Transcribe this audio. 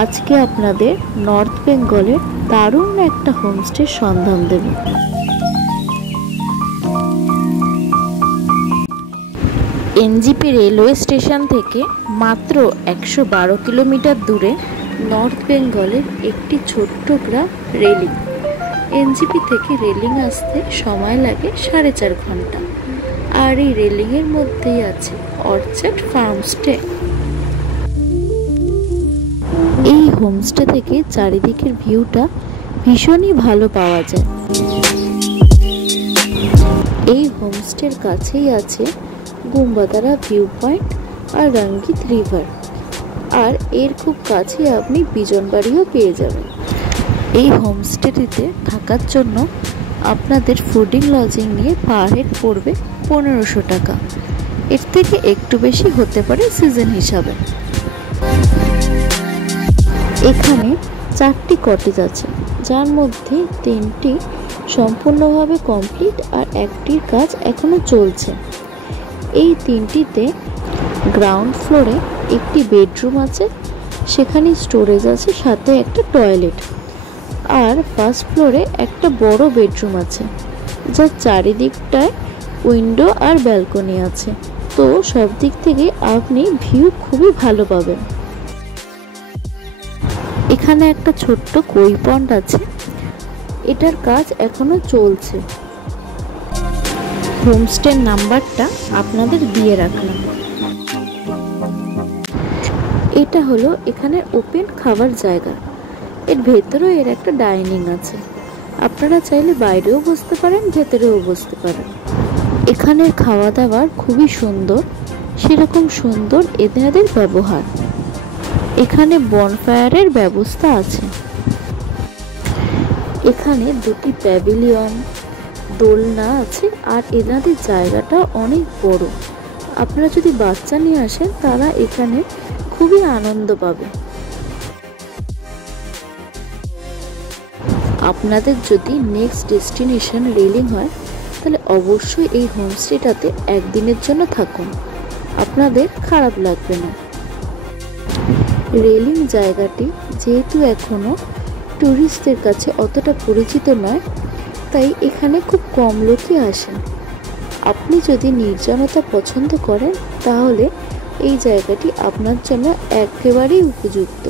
আজকে আপনাদের নর্থ বেঙ্গলের দারুণ একটা হোমস্টের সন্ধান দেব। এনজিপি রেলওয়ে স্টেশন থেকে মাত্র 112 কিলোমিটার দূরে নর্থ বেঙ্গলের একটি ছোট্ট গ্রাম রেলিং। এনজিপি থেকে রেলিং আসতে সময় লাগে 4.5 ঘন্টা। আর এই রেলিংয়ের মধ্যেই আছে অর্চার্ড ফার্মস্টে। এই হোমস্টে থেকে চারিদিকের ভিউটা ভীষণই ভালো পাওয়া যায়। এই হোমস্টের কাছেই আছে গুম্বাদারা ভিউ পয়েন্ট আর রঙ্গিত রিভার, আর এর খুব কাছে আপনি বিজনবাড়িও পেয়ে যাবেন। এই হোমস্টেটিতে থাকার জন্য আপনাদের ফুডিং লজিং নিয়ে পার হেড পড়বে 1500 টাকা। এর থেকে একটু বেশি হতে পারে সিজন হিসাবে। এখানে 4টি কটেজ আছে, যার মধ্যে 3টি সম্পূর্ণভাবে কমপ্লিট আর একটির কাজ এখনো চলছে। এই 3টিতে গ্রাউন্ড ফ্লোরে একটি বেডরুম আছে, সেখানে স্টোরেজ আছে, সাথে একটা টয়লেট। আর ফার্স্ট ফ্লোরে একটা বড় বেডরুম আছে, যার চারিদিকটায় উইন্ডো আর ব্যালকনি আছে। তো সব দিক থেকে আপনি ভিউ খুবই ভালো পাবেন। এখানে একটা ছোট্ট কই পন্ড আছে, এটার কাজ এখনো চলছে। হোমস্টের নাম্বারটা আপনাদের দিয়ে রাখলাম। এটা হলো এখানে ওপেন খাবার জায়গা। এর ভেতরেও এর একটা ডাইনিং আছে। আপনারা চাইলে বাইরেও বসতে পারেন, ভেতরেও বসতে পারেন। এখানের খাওয়া দাওয়ার খুবই সুন্দর, সেরকম সুন্দর এদের ব্যবহার। এখানে বনফায়ারের ব্যবস্থা আছে। এখানে 2টি প্যাভিলিয়ন, দোলনা আছে, আর এনাদের জায়গাটা অনেক বড়। আপনারা যদি বাচ্চা নিয়ে আসেন তারা এখানে খুবই আনন্দ পাবে। আপনাদের যদি নেক্সট ডেস্টিনেশন রেলিং হয় তাহলে অবশ্যই এই হোমস্টেটাতে একদিনের জন্য থাকুন, আপনাদের খারাপ লাগবে না। রেলিং জায়গাটি যেহেতু এখনো ট্যুরিস্টদের কাছে অতটা পরিচিত নয়, তাই এখানে খুব কম লোকই আসেন। আপনি যদি নির্জনতা পছন্দ করেন তাহলে এই জায়গাটি আপনার জন্য একেবারেই উপযুক্ত।